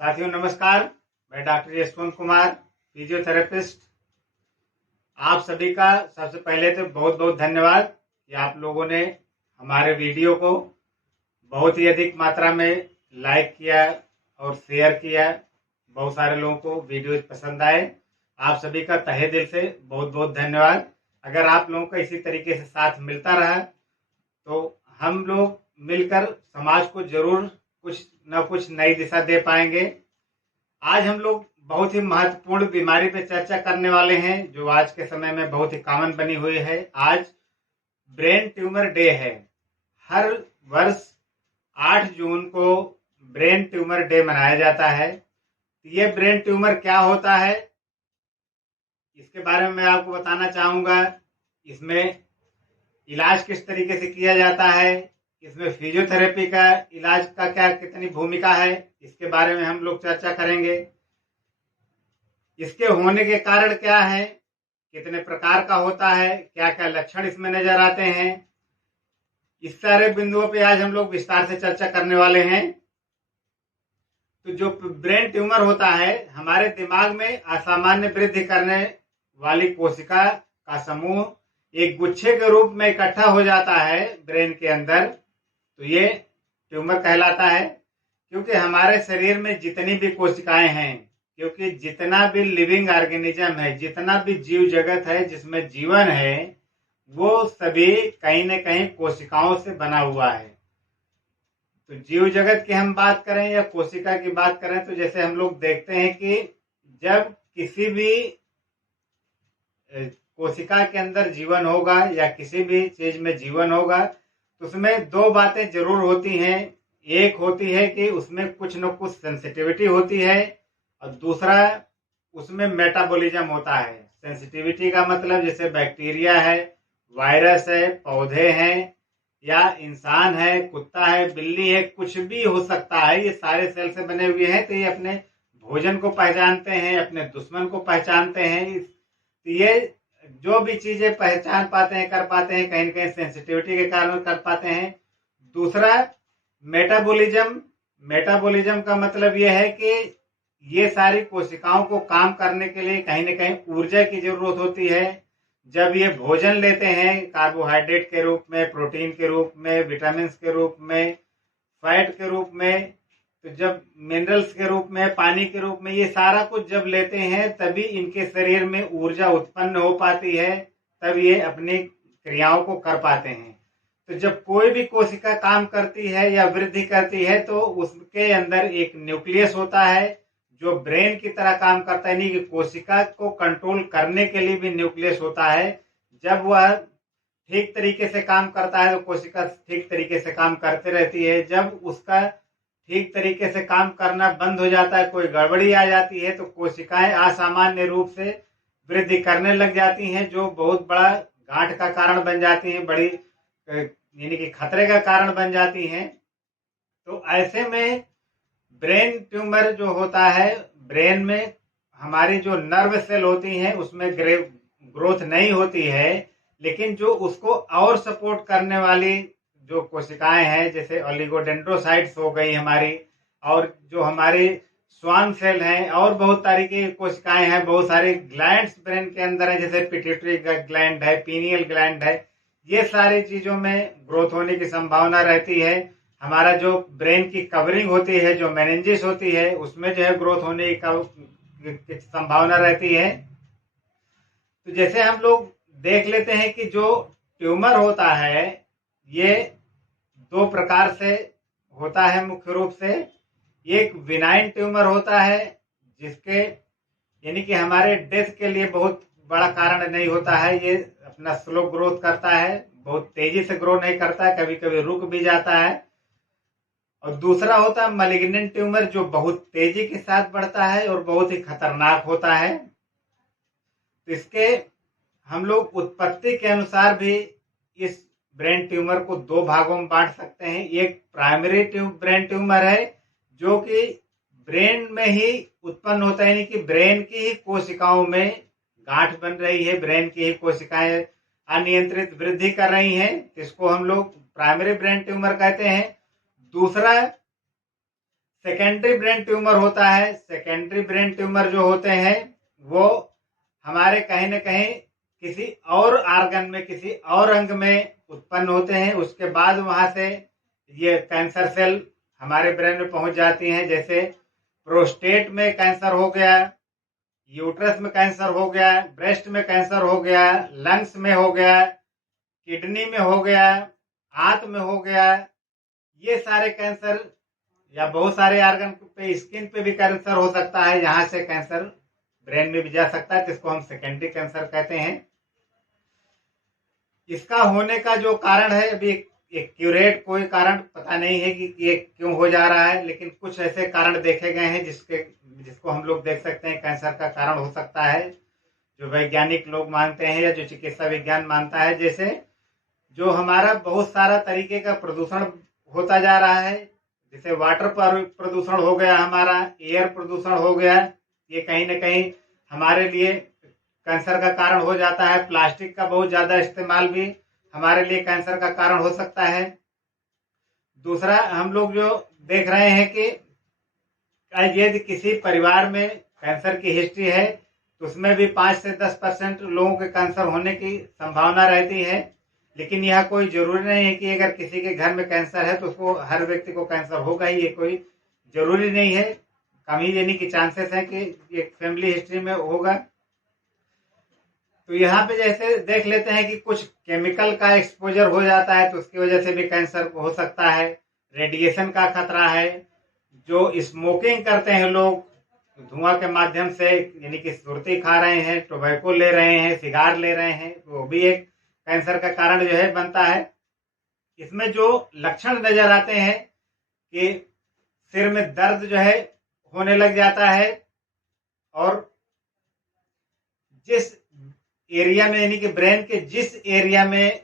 साथियों नमस्कार। मैं डॉक्टर यशवंत कुमार, फिजियोथेरेपिस्ट। आप सभी का सबसे पहले तो बहुत बहुत धन्यवाद कि आप लोगों ने हमारे वीडियो को बहुत ही अधिक मात्रा में लाइक किया और शेयर किया। बहुत सारे लोगों को वीडियो पसंद आए। आप सभी का तहे दिल से बहुत बहुत धन्यवाद। अगर आप लोगों का इसी तरीके से साथ मिलता रहा तो हम लोग मिलकर समाज को जरूर कुछ न कुछ नई दिशा दे पाएंगे। आज हम लोग बहुत ही महत्वपूर्ण बीमारी पे चर्चा करने वाले हैं जो आज के समय में बहुत ही कॉमन बनी हुई है। आज ब्रेन ट्यूमर डे है। हर वर्ष 8 जून को ब्रेन ट्यूमर डे मनाया जाता है। ये ब्रेन ट्यूमर क्या होता है इसके बारे में मैं आपको बताना चाहूंगा। इसमें इलाज किस तरीके से किया जाता है, इसमें फिजियोथेरेपी का इलाज का क्या कितनी भूमिका है, इसके बारे में हम लोग चर्चा करेंगे। इसके होने के कारण क्या है, कितने प्रकार का होता है, क्या क्या लक्षण इसमें नजर आते हैं, इस सारे बिंदुओं पे आज हम लोग विस्तार से चर्चा करने वाले हैं। तो जो ब्रेन ट्यूमर होता है, हमारे दिमाग में असामान्य वृद्धि करने वाली कोशिका का समूह एक गुच्छे के रूप में इकट्ठा हो जाता है ब्रेन के अंदर, तो ये ट्यूमर कहलाता है। क्योंकि हमारे शरीर में जितनी भी कोशिकाएं हैं, क्योंकि जितना भी लिविंग ऑर्गेनिज्म है, जितना भी जीव जगत है जिसमें जीवन है, वो सभी कहीं न कहीं कोशिकाओं से बना हुआ है। तो जीव जगत की हम बात करें या कोशिका की बात करें तो जैसे हम लोग देखते हैं कि जब किसी भी कोशिका के अंदर जीवन होगा या किसी भी चीज में जीवन होगा तो उसमें दो बातें जरूर होती हैं। एक होती है कि उसमें कुछ न कुछ सेंसिटिविटी होती है और दूसरा उसमें मेटाबॉलिज्म होता है। सेंसिटिविटी का मतलब जैसे बैक्टीरिया है, वायरस है, पौधे हैं या इंसान है, कुत्ता है, बिल्ली है, कुछ भी हो सकता है। ये सारे सेल से बने हुए हैं, तो ये अपने भोजन को पहचानते हैं, अपने दुश्मन को पहचानते हैं। तो ये जो भी चीजें पहचान पाते हैं, कर पाते हैं, कहीं न कहीं सेंसिटिविटी के कारण कर पाते हैं। दूसरा मेटाबॉलिज्म। मेटाबॉलिज्म का मतलब यह है कि ये सारी कोशिकाओं को काम करने के लिए कहीं न कहीं ऊर्जा की जरूरत होती है। जब ये भोजन लेते हैं कार्बोहाइड्रेट के रूप में, प्रोटीन के रूप में, विटामिन के रूप में, फैट के रूप में, तो जब मिनरल्स के रूप में, पानी के रूप में, ये सारा कुछ जब लेते हैं तभी इनके शरीर में ऊर्जा उत्पन्न हो पाती है, तब ये अपनी क्रियाओं को कर पाते हैं। तो जब कोई भी कोशिका काम करती है या वृद्धि करती है तो उसके अंदर एक न्यूक्लियस होता है जो ब्रेन की तरह काम करता है। यानी कि कोशिका को कंट्रोल करने के लिए भी न्यूक्लियस होता है। जब वह ठीक तरीके से काम करता है तो कोशिका ठीक तरीके से काम करती रहती है। जब उसका ठीक तरीके से काम करना बंद हो जाता है, कोई गड़बड़ी आ जाती है, तो कोशिकाएं असामान्य रूप से वृद्धि करने लग जाती हैं, जो बहुत बड़ा गांठ का कारण बन जाती हैं, बड़ी यानी कि खतरे का कारण बन जाती हैं। तो ऐसे में ब्रेन ट्यूमर जो होता है, ब्रेन में हमारी जो नर्व सेल होती हैं उसमें ग्रोथ नहीं होती है, लेकिन जो उसको और सपोर्ट करने वाली जो कोशिकाएं हैं, जैसे ओलिगोडेंड्रोसाइट्स हो गई हमारी, और जो हमारी स्वान सेल हैं, और बहुत सारी की कोशिकाएं हैं, बहुत सारी ग्लैंड्स ब्रेन के अंदर है, जैसे पिट्यूटरी ग्लैंड है, पीनियल ग्लैंड है। ये सारी चीजों में ग्रोथ होने की संभावना रहती है। हमारा जो ब्रेन की कवरिंग होती है, जो मेनिंजिस होती है, उसमें जो है ग्रोथ होने की संभावना रहती है। तो जैसे हम लोग देख लेते हैं कि जो ट्यूमर होता है ये दो प्रकार से होता है मुख्य रूप से। एक विनाइन ट्यूमर होता है जिसके यानी कि हमारे डेथ के लिए बहुत बड़ा कारण नहीं होता है, ये अपना स्लो ग्रोथ करता है, बहुत तेजी से ग्रो नहीं करता है, कभी कभी रुक भी जाता है। और दूसरा होता है मैलिग्नेंट ट्यूमर जो बहुत तेजी के साथ बढ़ता है और बहुत ही खतरनाक होता है। तो इसके हम लोग उत्पत्ति के अनुसार भी इस ब्रेन ट्यूमर को दो भागों में बांट सकते हैं। एक प्राइमरी ब्रेन ट्यूमर है जो कि ब्रेन में ही उत्पन्न होता है, यानी कि ब्रेन की ही कोशिकाओं में गांठ बन रही है, ब्रेन की ही कोशिकाएं अनियंत्रित वृद्धि कर रही हैं, इसको हम लोग प्राइमरी ब्रेन ट्यूमर कहते हैं। दूसरा सेकेंडरी ब्रेन ट्यूमर होता है। सेकेंडरी ब्रेन ट्यूमर जो होते हैं वो हमारे कहीं न कहीं किसी और आर्गन में, किसी और अंग में उत्पन्न होते हैं। उसके बाद वहां से ये कैंसर सेल हमारे ब्रेन में पहुंच जाती हैं। जैसे प्रोस्टेट में कैंसर हो गया, यूट्रस में कैंसर हो गया, ब्रेस्ट में कैंसर हो गया, लंग्स में हो गया, किडनी में हो गया, आंत में हो गया। ये सारे कैंसर या बहुत सारे आर्गन पे, स्किन पे भी कैंसर हो सकता है। यहाँ से कैंसर ब्रेन में भी जा सकता है, जिसको हम सेकेंडरी कैंसर कहते हैं। इसका होने का जो कारण है, अभी एक्यूरेट कोई कारण पता नहीं है कि ये क्यों हो जा रहा है, लेकिन कुछ ऐसे कारण देखे गए हैं जिसको हम लोग देख सकते हैं कैंसर का कारण हो सकता है, जो वैज्ञानिक लोग मानते हैं या जो चिकित्सा विज्ञान मानता है। जैसे जो हमारा बहुत सारा तरीके का प्रदूषण होता जा रहा है, जैसे वाटर प्रदूषण हो गया, हमारा एयर प्रदूषण हो गया, ये कहीं ना कहीं हमारे लिए कैंसर का कारण हो जाता है। प्लास्टिक का बहुत ज्यादा इस्तेमाल भी हमारे लिए कैंसर का कारण हो सकता है। दूसरा, हम लोग जो देख रहे हैं कि यदि किसी परिवार में कैंसर की हिस्ट्री है तो उसमें भी 5 से 10% लोगों के कैंसर होने की संभावना रहती है। लेकिन यह कोई जरूरी नहीं है कि अगर किसी के घर में कैंसर है तो उसको, हर व्यक्ति को कैंसर होगा ही, ये कोई जरूरी नहीं है। कम ही यानी कि चांसेस है कि एक फैमिली हिस्ट्री में होगा। तो यहाँ पे जैसे देख लेते हैं कि कुछ केमिकल का एक्सपोजर हो जाता है तो उसकी वजह से भी कैंसर हो सकता है। रेडिएशन का खतरा है। जो स्मोकिंग करते हैं लोग, धुआं के माध्यम से, यानी कि सुर्ती खा रहे हैं, टोबैको ले रहे हैं, सिगार ले रहे हैं, तो वो भी एक कैंसर का कारण जो है बनता है। इसमें जो लक्षण नजर आते हैं कि सिर में दर्द जो है होने लग जाता है, और जिस एरिया में, यानी कि ब्रेन के जिस एरिया में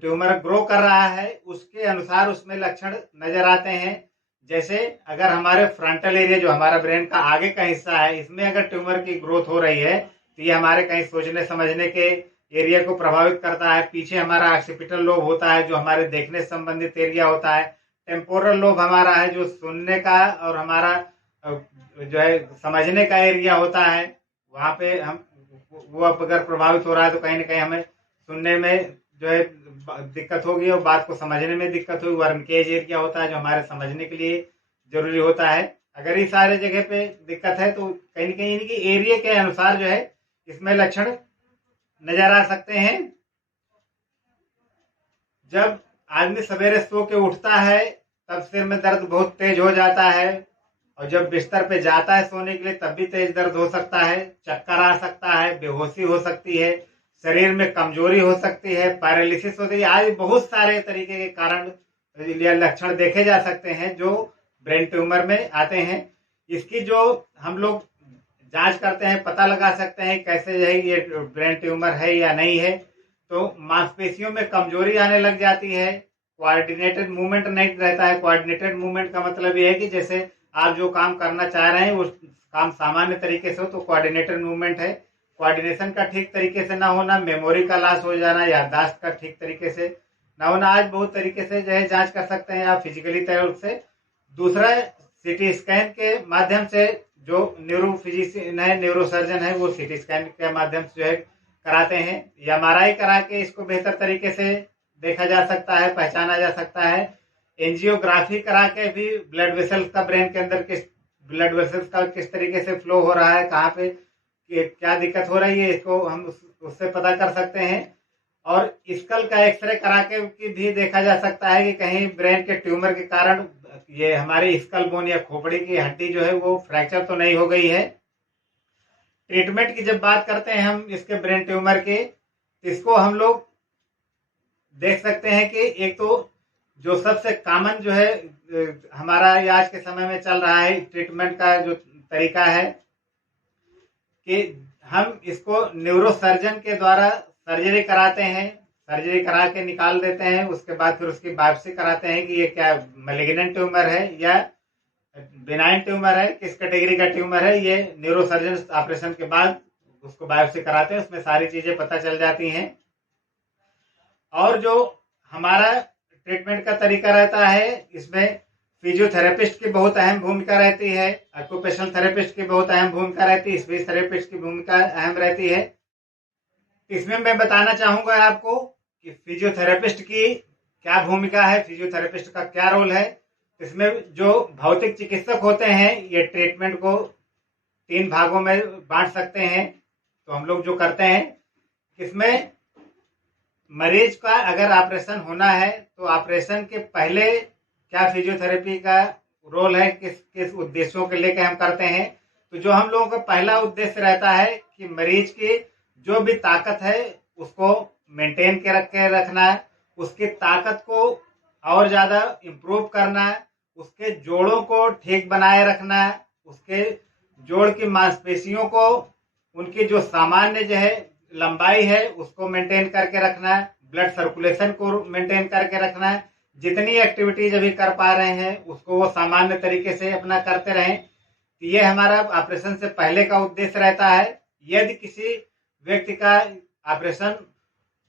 ट्यूमर ग्रो कर रहा है उसके अनुसार उसमें लक्षण नजर आते हैं। जैसे अगर हमारे फ्रंटल एरिया, जो हमारा ब्रेन का आगे का हिस्सा है, इसमें अगर ट्यूमर की ग्रोथ हो रही है तो ये हमारे कहीं सोचने समझने के एरिया को प्रभावित करता है। पीछे हमारा ऑक्सीपिटल लोब होता है जो हमारे देखने से संबंधित एरिया होता है। टेम्पोरल लोब हमारा है जो सुनने का और हमारा जो है समझने का एरिया होता है। वहां पे हम, वो अगर प्रभावित हो रहा है तो कहीं ना कहीं हमें सुनने में जो है दिक्कत होगी और बात को समझने में दिक्कत होगी। वर्मकेज एरिया होता है जो हमारे समझने के लिए जरूरी होता है। अगर इस सारे जगह पे दिक्कत है तो कहीं ना कहीं कि एरिया के अनुसार जो है इसमें लक्षण नजर आ सकते हैं। जब आदमी सवेरे सो के उठता है तब सिर में दर्द बहुत तेज हो जाता है, और जब बिस्तर पे जाता है सोने के लिए तब भी तेज दर्द हो सकता है, चक्कर आ सकता है, बेहोशी हो सकती है, शरीर में कमजोरी हो सकती है, पैरालिसिस होती है। आज बहुत सारे तरीके के कारण या लक्षण देखे जा सकते हैं जो ब्रेन ट्यूमर में आते हैं। इसकी जो हम लोग जांच करते हैं, पता लगा सकते हैं कैसे जो है ये ब्रेन ट्यूमर है या नहीं है। तो मांसपेशियों में कमजोरी आने लग जाती है, कोऑर्डिनेटेड मूवमेंट नहीं रहता है। कोऑर्डिनेटेड मूवमेंट का मतलब ये है कि जैसे आप जो काम करना चाह रहे हैं वो काम सामान्य तरीके से हो तो कोऑर्डिनेटेड मूवमेंट है। कोऑर्डिनेशन का ठीक तरीके से ना होना, मेमोरी का लॉस हो जाना, याददाश्त का ठीक तरीके से ना होना, आज बहुत तरीके से जो है जांच कर सकते हैं आप फिजिकली तौर से। दूसरा, सीटी स्कैन के माध्यम से, जो न्यूरो फिजिशियन है, न्यूरो सर्जन है, वो सीटी स्कैन के माध्यम से जो है कराते हैं, या एमआरआई करा के इसको बेहतर तरीके से देखा जा सकता है, पहचाना जा सकता है। एंजियोग्राफी करा के भी ब्लड वेसल्स का, ब्रेन के अंदर किस ब्लड वेसल्स का किस तरीके से फ्लो हो रहा है, कहाँ पे क्या दिक्कत हो रही है, इसको हम उससे पता कर सकते हैं। और स्कल का एक्सरे करा के भी देखा जा सकता है कि कहीं ब्रेन के ट्यूमर के कारण ये हमारी स्कल बोन या खोपड़ी की हड्डी जो है वो फ्रैक्चर तो नहीं हो गई है। ट्रीटमेंट की जब बात करते हैं हम इसके ब्रेन ट्यूमर के, इसको हम लोग देख सकते हैं कि एक तो जो सबसे कॉमन जो है हमारा आज के समय में चल रहा है ट्रीटमेंट का जो तरीका है कि हम इसको न्यूरोसर्जन के द्वारा सर्जरी कराते हैं। सर्जरी करा के निकाल देते हैं, उसके बाद फिर उसकी बायोप्सी कराते हैं कि ये क्या मैलिग्नेंट ट्यूमर है या बिनाइन ट्यूमर है, किस कैटेगरी का ट्यूमर है। ये न्यूरोसर्जन ऑपरेशन के बाद उसको बायोप्सी कराते हैं, उसमें सारी चीजें पता चल जाती हैं। और जो हमारा ट्रीटमेंट का तरीका रहता है, इसमें फिजियोथेरेपिस्ट की बहुत अहम भूमिका रहती है, ऑक्यूपेशनल थेरेपिस्ट की बहुत अहम भूमिका रहती है, स्पीच थेरेपिस्ट की भूमिका अहम रहती है। इसमें मैं बताना चाहूंगा आपको कि फिजियोथेरेपिस्ट की क्या भूमिका है, फिजियोथेरेपिस्ट का क्या रोल है। इसमें जो भौतिक चिकित्सक होते हैं ये ट्रीटमेंट को 3 भागों में बांट सकते हैं। तो हम लोग जो करते हैं, इसमें मरीज का अगर ऑपरेशन होना है तो ऑपरेशन के पहले क्या फिजियोथेरेपी का रोल है, किस किस उद्देश्यों के लेकर हम करते हैं। तो जो हम लोगों का पहला उद्देश्य रहता है कि मरीज की जो भी ताकत है उसको मेंटेन के रखना है, उसकी ताकत को और ज्यादा इम्प्रूव करना है, उसके जोड़ों को ठीक बनाए रखना है, उसके जोड़ की मांसपेशियों को उनकी जो सामान्य जो है लंबाई है उसको मेंटेन करके रखना है, ब्लड सर्कुलेशन को मेंटेन करके रखना है, जितनी एक्टिविटीज अभी कर पा रहे हैं उसको वो सामान्य तरीके से अपना करते रहें। तो ये हमारा ऑपरेशन से पहले का उद्देश्य रहता है। यदि किसी व्यक्ति का ऑपरेशन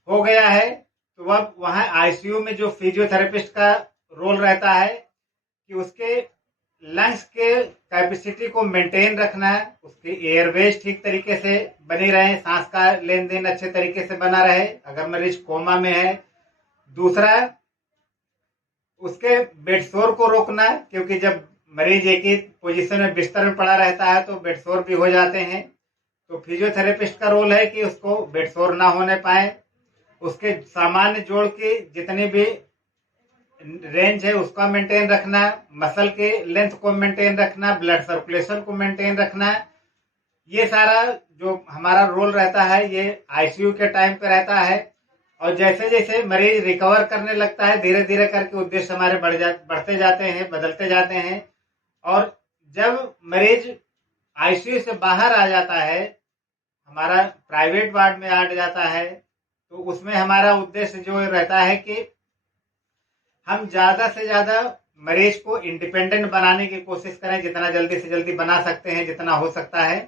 हो गया है तो वह वहां आईसीयू में जो फिजियोथेरेपिस्ट का रोल रहता है कि उसके लंग्स के कैपेसिटी को मेंटेन रखना है, उसकी एयरवेज ठीक तरीके से बनी रहे, सांस का लेन देन अच्छे तरीके से बना रहे अगर मरीज कोमा में है। दूसरा, उसके बेडसोर को रोकना है, क्योंकि जब मरीज एक ही पोजीशन में बिस्तर में पड़ा रहता है तो बेडसोर भी हो जाते हैं। तो फिजियोथेरेपिस्ट का रोल है कि उसको बेडसोर ना होने पाए, उसके सामान्य जोड़ की जितनी भी रेंज है उसका मेंटेन रखना, मसल के लेंथ को मेंटेन रखना, ब्लड सर्कुलेशन को मेंटेन रखना। ये सारा जो हमारा रोल रहता है ये आईसीयू के टाइम पे रहता है। और जैसे जैसे मरीज रिकवर करने लगता है धीरे धीरे करके उद्देश्य हमारे बढ़ते जाते हैं, बदलते जाते हैं। और जब मरीज आईसीयू से बाहर आ जाता है, हमारा प्राइवेट वार्ड में आ जाता है, तो उसमें हमारा उद्देश्य जो रहता है कि हम ज्यादा से ज्यादा मरीज को इंडिपेंडेंट बनाने की कोशिश करें, जितना जल्दी से जल्दी बना सकते हैं, जितना हो सकता है।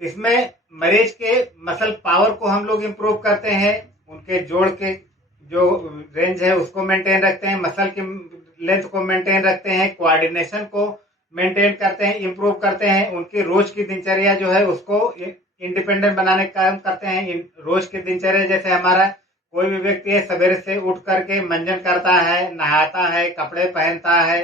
इसमें मरीज के मसल पावर को हम लोग इम्प्रूव करते हैं, उनके जोड़ के जो रेंज है उसको मेंटेन रखते हैं, मसल की लेंथ को मेंटेन रखते हैं, कोऑर्डिनेशन को मेंटेन करते हैं, इम्प्रूव करते हैं, उनकी रोज की दिनचर्या जो है उसको इंडिपेंडेंट बनाने का काम करते हैं। रोज की दिनचर्या जैसे हमारा कोई भी व्यक्ति है सवेरे से उठ करके मंजन करता है, नहाता है, कपड़े पहनता है,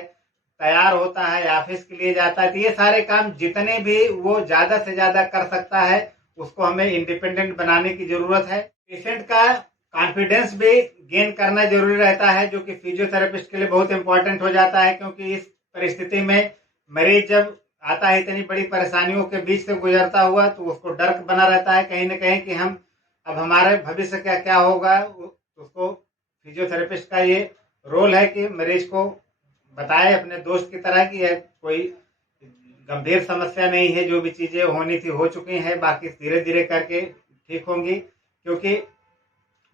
तैयार होता है, ऑफिस के लिए जाता है, तो ये सारे काम जितने भी वो ज्यादा से ज्यादा कर सकता है उसको हमें इंडिपेंडेंट बनाने की जरूरत है। पेशेंट का कॉन्फिडेंस भी गेन करना जरूरी रहता है, जो कि फिजियोथेरेपिस्ट के लिए बहुत इंपॉर्टेंट हो जाता है, क्योंकि इस परिस्थिति में मरीज जब आता है इतनी बड़ी परेशानियों के बीच से गुजरता हुआ तो उसको डर बना रहता है कहीं ना कहीं कि हम अब हमारे भविष्य का क्या होगा। उसको फिजियोथेरेपिस्ट का ये रोल है कि मरीज को बताए अपने दोस्त की तरह कि यह कोई गंभीर समस्या नहीं है, जो भी चीजें होनी थी हो चुकी हैं, बाकी धीरे धीरे करके ठीक होंगी। क्योंकि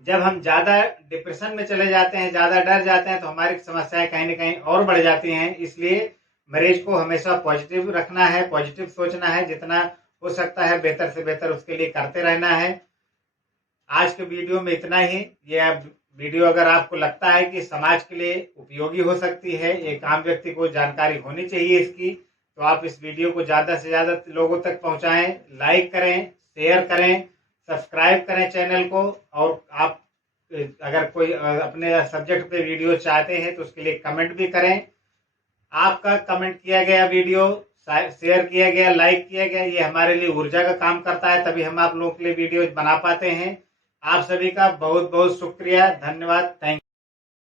जब हम ज्यादा डिप्रेशन में चले जाते हैं, ज्यादा डर जाते हैं, तो हमारी समस्याएं कहीं ना कहीं और बढ़ जाती हैं। इसलिए मरीज को हमेशा पॉजिटिव रखना है, पॉजिटिव सोचना है, जितना हो सकता है बेहतर से बेहतर उसके लिए करते रहना है। आज के वीडियो में इतना ही। ये वीडियो अगर आपको लगता है कि समाज के लिए उपयोगी हो सकती है, एक आम व्यक्ति को जानकारी होनी चाहिए इसकी, तो आप इस वीडियो को ज्यादा से ज्यादा लोगों तक पहुंचाएं, लाइक करें, शेयर करें, सब्सक्राइब करें चैनल को। और आप अगर कोई अपने सब्जेक्ट पे वीडियो चाहते हैं तो उसके लिए कमेंट भी करें। आपका कमेंट किया गया वीडियो, शेयर किया गया, लाइक किया गया, ये हमारे लिए ऊर्जा का काम करता है, तभी हम आप लोगों के लिए वीडियो बना पाते हैं। आप सभी का बहुत बहुत शुक्रिया, धन्यवाद, थैंक